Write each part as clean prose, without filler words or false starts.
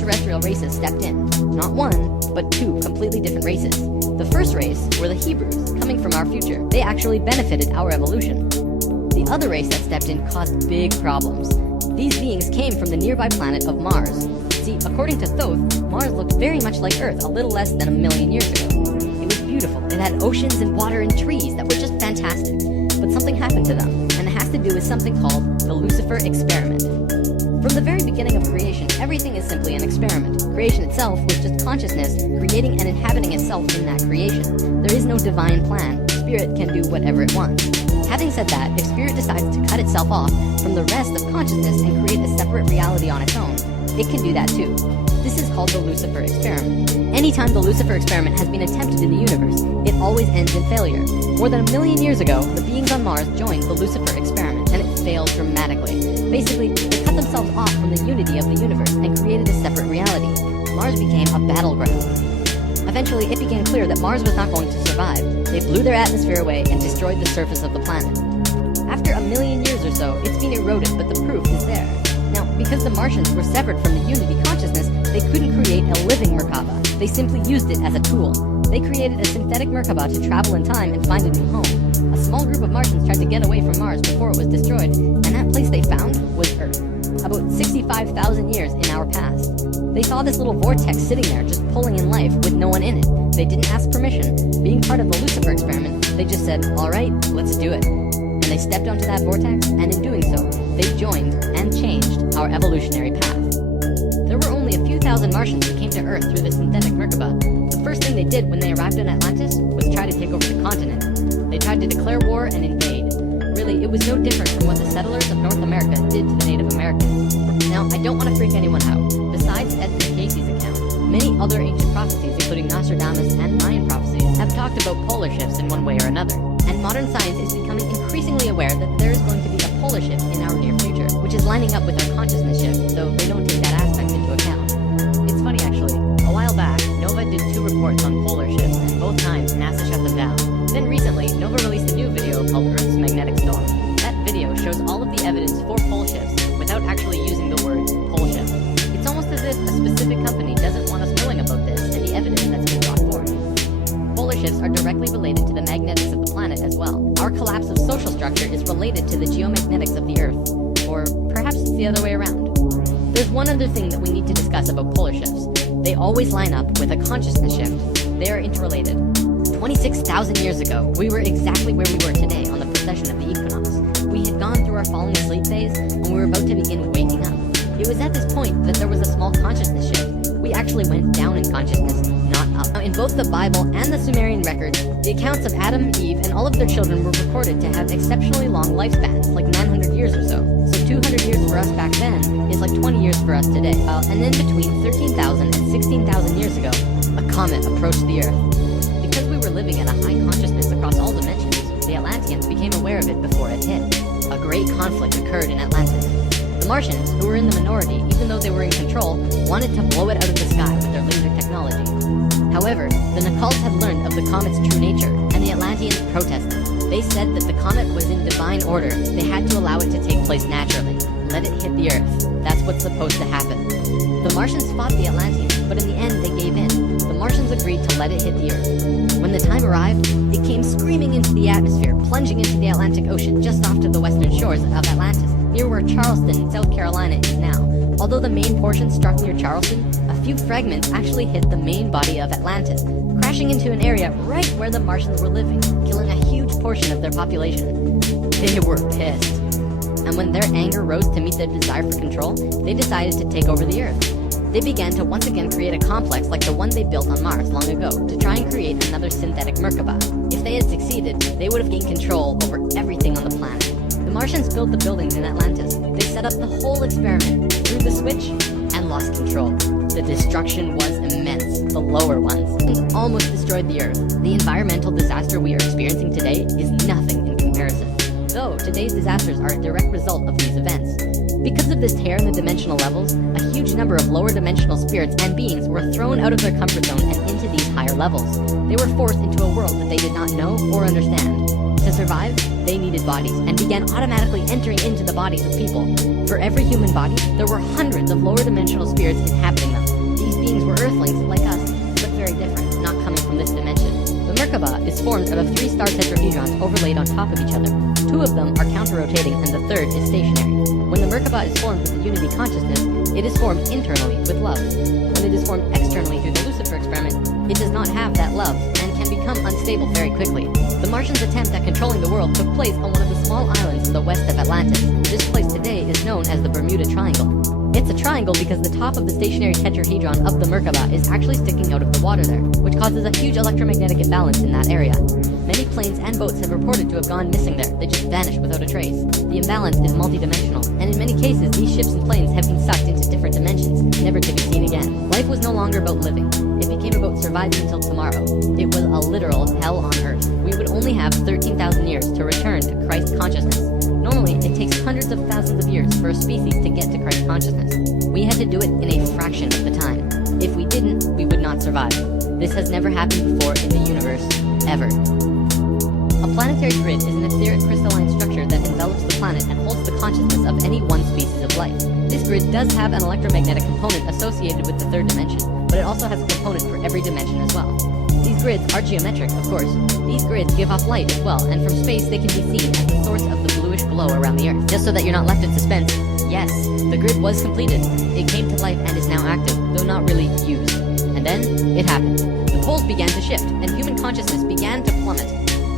extraterrestrial races stepped in. Not one, but two completely different races. The first race were the Hebrews, coming from our future. They actually benefited our evolution. The other race that stepped in caused big problems. These beings came from the nearby planet of Mars. See, according to Thoth, Mars looked very much like Earth a little less than 1,000,000 years ago. It was beautiful. It had oceans and water and trees that were just fantastic. But something happened to them, and it has to do with something called the Lucifer experiment. From the very beginning of creation, everything is simply an experiment. Creation itself was just consciousness creating and inhabiting itself in that creation. There is no divine plan. Spirit can do whatever it wants. Having said that, if Spirit decides to cut itself off from the rest of consciousness and create a separate reality on its own, it can do that too. This is called the Lucifer experiment. Anytime the Lucifer experiment has been attempted in the universe, it always ends in failure. More than 1,000,000 years ago, the beings on Mars joined the Lucifer experiment, and it failed dramatically. Basically, they cut themselves off from the unity of the universe and created a separate reality. Mars became a battleground. Eventually, it became clear that Mars was not going to survive. They blew their atmosphere away and destroyed the surface of the planet. After 1,000,000 years or so, it's been eroded, but the proof is there. Now, because the Martians were severed from the unity consciousness, they couldn't create a living Merkaba. They simply used it as a tool. They created a synthetic Merkaba to travel in time and find a new home. A small group of Martians tried to get away from Mars before it was destroyed, and that place they found was Earth, about 65,000 years in our past. They saw this little vortex sitting there just pulling in life with no one in it. They didn't ask permission. Being part of the Lucifer experiment, they just said, alright, let's do it. And they stepped onto that vortex, and in doing so, they joined and changed our evolutionary path. There were only a few thousand Martians who came to Earth through the synthetic Merkaba. The first thing they did when they arrived in Atlantis was try to take over the continent. They tried to declare war and invade. Really, it was no different from what the settlers of North America did to the Native Americans. Now, I don't want to freak anyone out. Besides Edmund Casey's account, many other ancient prophecies, including Nostradamus and Mayan prophecies, have talked about polar shifts in one way or another. And modern science is becoming increasingly aware that there is going to be a polar shift in our near future, which is lining up with our consciousness shift, though they don't take that aspect into account. It's funny actually, a while back, NOVA did 2 reports on polar shifts, and both times NASA shut them down. Then recently, NOVA released a new video called Earth's Magnetic Storm. That video shows all of the evidence for pole shifts without actually using the word pole shift. It's almost as if a specific company doesn't want us knowing about this and the evidence that's been brought forth. Polar shifts are directly related to the magnetics of the planet as well. Our collapse of social structure is related to the geomagnetics of the Earth. Or perhaps it's the other way around. There's one other thing that we need to discuss about polar shifts. They always line up with a consciousness shift. They are interrelated. 26,000 years ago, we were exactly where we were today on the precession of the equinox. We had gone through our falling asleep phase, and we were about to begin waking up. It was at this point that there was a small consciousness shift. We actually went down in consciousness, not up. Now, in both the Bible and the Sumerian records, the accounts of Adam, Eve, and all of their children were recorded to have exceptionally long lifespans, like 900 years or so. So 200 years for us back then is like 20 years for us today. And then between 13,000 and 16,000 years ago, a comet approached the Earth. Because we were living at a high consciousness across all dimensions, the Atlanteans became aware of it before it hit. A great conflict occurred in Atlantis. The Martians, who were in the minority, even though they were in control, wanted to blow it out of the sky with their laser technology. However, the Nakals had learned of the comet's true nature, and the Atlanteans protested. They said that the comet was in divine order. They had to allow it to take place naturally. Let it hit the Earth. That's what's supposed to happen. The Martians fought the Atlanteans, but in the end they gave in. The Martians agreed to let it hit the Earth. When the time arrived, it came screaming into the atmosphere, plunging into the Atlantic Ocean just off to the western shores of Atlantis, near where Charleston, South Carolina is now. Although the main portion struck near Charleston, a few fragments actually hit the main body of Atlantis, crashing into an area right where the Martians were living, killing a huge portion of their population. They were pissed. And when their anger rose to meet their desire for control, they decided to take over the Earth. They began to once again create a complex like the one they built on Mars long ago, to try and create another synthetic Merkaba. If they had succeeded, they would have gained control over everything on the planet. The Martians built the buildings in Atlantis. They set up the whole experiment, threw the switch, and lost control. The destruction was immense, the lower ones, and almost destroyed the Earth. The environmental disaster we are experiencing today is nothing in comparison. Though today's disasters are a direct result of these events. Because of this tear in the dimensional levels, a huge number of lower dimensional spirits and beings were thrown out of their comfort zone and into these higher levels. They were forced into a world that they did not know or understand. To survive, they needed bodies and began automatically entering into the bodies of people. For every human body, there were hundreds of lower dimensional spirits inhabiting them. beings were Earthlings like us, but very different, not coming from this dimension. The Merkaba is formed out of 3 star tetrahedrons overlaid on top of each other. 2 of them are counter-rotating and the 3rd is stationary. When the Merkaba is formed with the unity consciousness, it is formed internally with love. When it is formed externally through the Lucifer experiment, it does not have that love and can become unstable very quickly. The Martians' attempt at controlling the world took place on one of the small islands in the west of Atlantis. This place today is known as the Bermuda Triangle. It's a triangle because the top of the stationary tetrahedron of the Merkaba is actually sticking out of the water there, which causes a huge electromagnetic imbalance in that area. Many planes and boats have reported to have gone missing there. They just vanished without a trace. The imbalance is multidimensional, and in many cases, these ships and planes have been sucked into different dimensions, never to be seen again. Life was no longer about living. It became about surviving until tomorrow. It was a literal hell on Earth. We would only have 13,000 years to return to Christ consciousness. Normally, it takes hundreds of thousands of years for a species to get to Christ consciousness. We had to do it in a fraction of the time. If we didn't, we would not survive. This has never happened before in the universe, ever. A planetary grid is an etheric crystalline structure that envelops the planet and holds the consciousness of any one species of life. This grid does have an electromagnetic component associated with the 3rd dimension, but it also has a component for every dimension as well. These grids are geometric, of course. These grids give off light as well, and from space they can be seen as the source of the bluish glow around the Earth. Just so that you're not left in suspense, yes, the grid was completed. It came to life and is now active, though not really used. And then, it happened. The poles began to shift, and human consciousness began to plummet.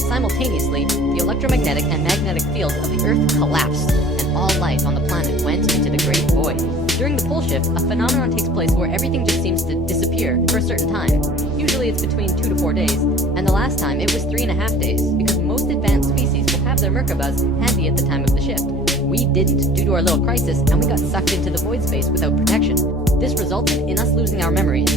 Simultaneously, the electromagnetic and magnetic fields of the Earth collapsed, and all life on the planet went into the great void. During the pole shift, a phenomenon takes place where everything just seems to disappear for a certain time. Usually it's between 2 to 4 days, and the last time it was 3.5 days, because most advanced species will have their Merkabas handy at the time of the shift. We didn't, due to our little crisis, and we got sucked into the void space without protection. This resulted in us losing our memories.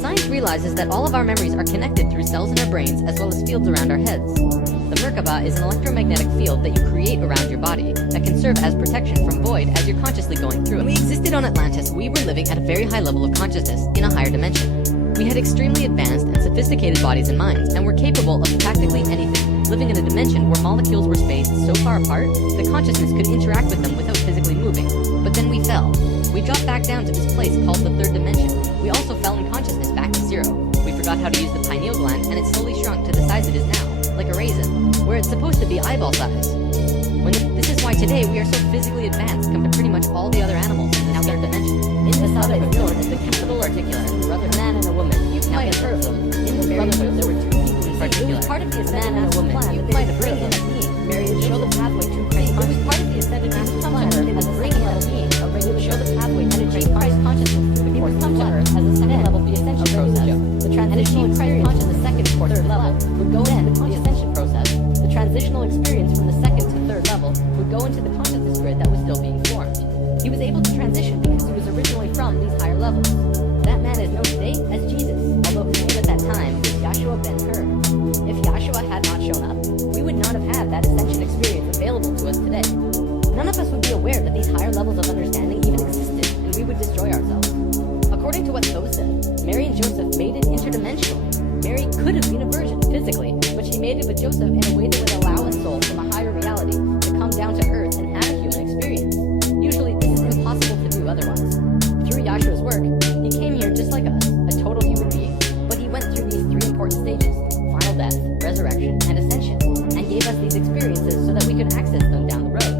Science realizes that all of our memories are connected through cells in our brains as well as fields around our heads. The Merkaba is an electromagnetic field that you create around your body that can serve as protection from void as you're consciously going through it. When we existed on Atlantis, we were living at a very high level of consciousness in a higher dimension. We had extremely advanced and sophisticated bodies and minds, and were capable of practically anything, living in a dimension where molecules were spaced so far apart that consciousness could interact with them without physically moving. But then we fell. We dropped back down to this place called the 3rd dimension. We also fell in consciousness back to 0. We forgot how to use the pineal gland, and it slowly shrunk to the size it is now, like a raisin, where it's supposed to be eyeball size. This is why today we are so physically advanced compared to pretty much all the other animals in this 3rd dimension. In the Brotherhood known as the capital articular, a man and a woman. You might have heard of them. In the Brotherhood, there were 2 people in particular. It was part of the ascended man and a woman. You might have heard of them. Mary would show the pathway to Christ consciousness. It was part of the ascended master plan where they would bring in a being, would show the pathway to achieve Christ consciousness. It would come to Earth as a second level of the ascension process. The transitional experience from the 2nd to 3rd level would go into the ascension process. The transitional experience from the 2nd to 3rd level would go into the consciousness grid that was still being formed. He was able to transition because he was originally from these higher levels. That man is known today as Jesus, although his name at that time was Yahshua ben Hur. If Yahshua had not shown up, we would not have had that ascension experience available to us today. None of us would be aware that these higher levels of understanding even existed, and we would destroy ourselves. According to what Thoth said, Mary and Joseph made it interdimensionally. Mary could have been a virgin physically, but she made it with Joseph in a way that would allow a soul from a higher reality to come down to earth and have a human experience. Usually this is impossible to do otherwise. Through Yahshua's work, he came here just like us, a total human being, but he went through these 3 important stages: final death, resurrection, and ascension, and gave us these experiences so that we could access them down the road.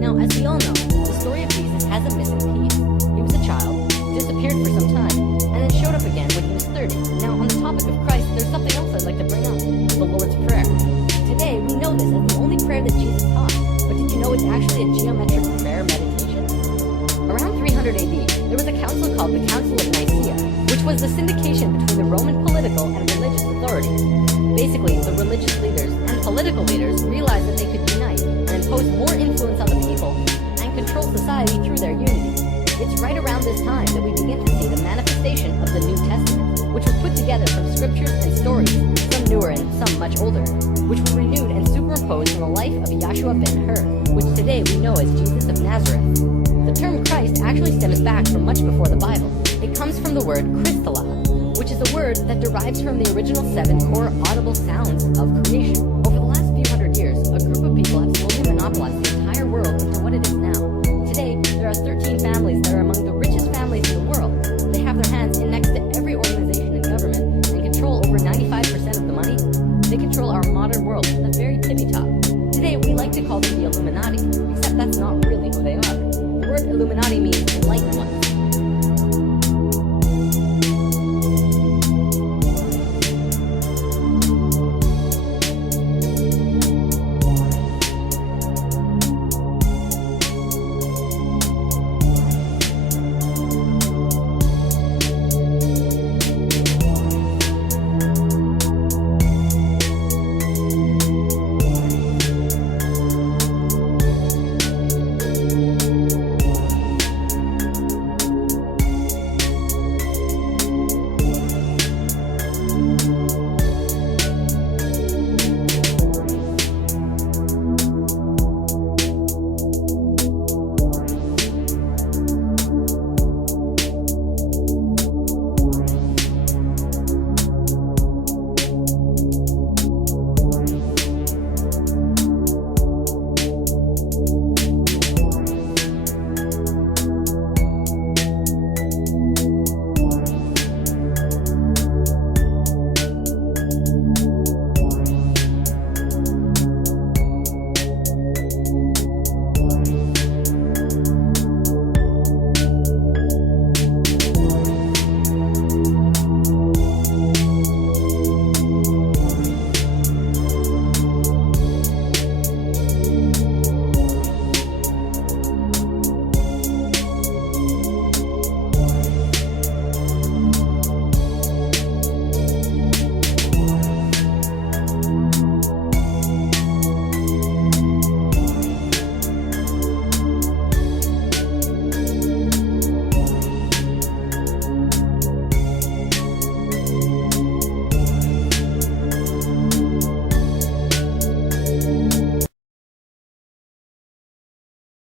Now, as we all know, the story of Jesus has a missing piece. He was a child, disappeared for some time, and then showed up again when he was 30. Now, on the topic of Christ, there's something else I'd like to bring up: the Lord's Prayer. Today, we know this as the only prayer that Jesus taught, but did you know it's actually a geometric prayer meditation? Around 300 AD, there was a council called the Council of Nicaea, which was the syndication between the Roman political and religious authorities. Basically, the religious leaders and political leaders realized that they could unite and impose more influence on the people and control society through their unity. It's right around this time that we begin to see the manifestation of the New Testament, which was put together from scriptures and stories, some newer and some much older, which were renewed and superimposed on the life of Yahshua ben Hur, which today we know as Jesus of Nazareth. The term Christ actually stems back from much before the Bible. It comes from the word Christala, which is a word that derives from the original 7 core audible sounds of creation. Over the last few hundred years, a group of people have slowly monopolized the entire world into what it is now. Today, there are 13 families that are among the richest families in the world. They have their hands that's not really who they are. The word Illuminati means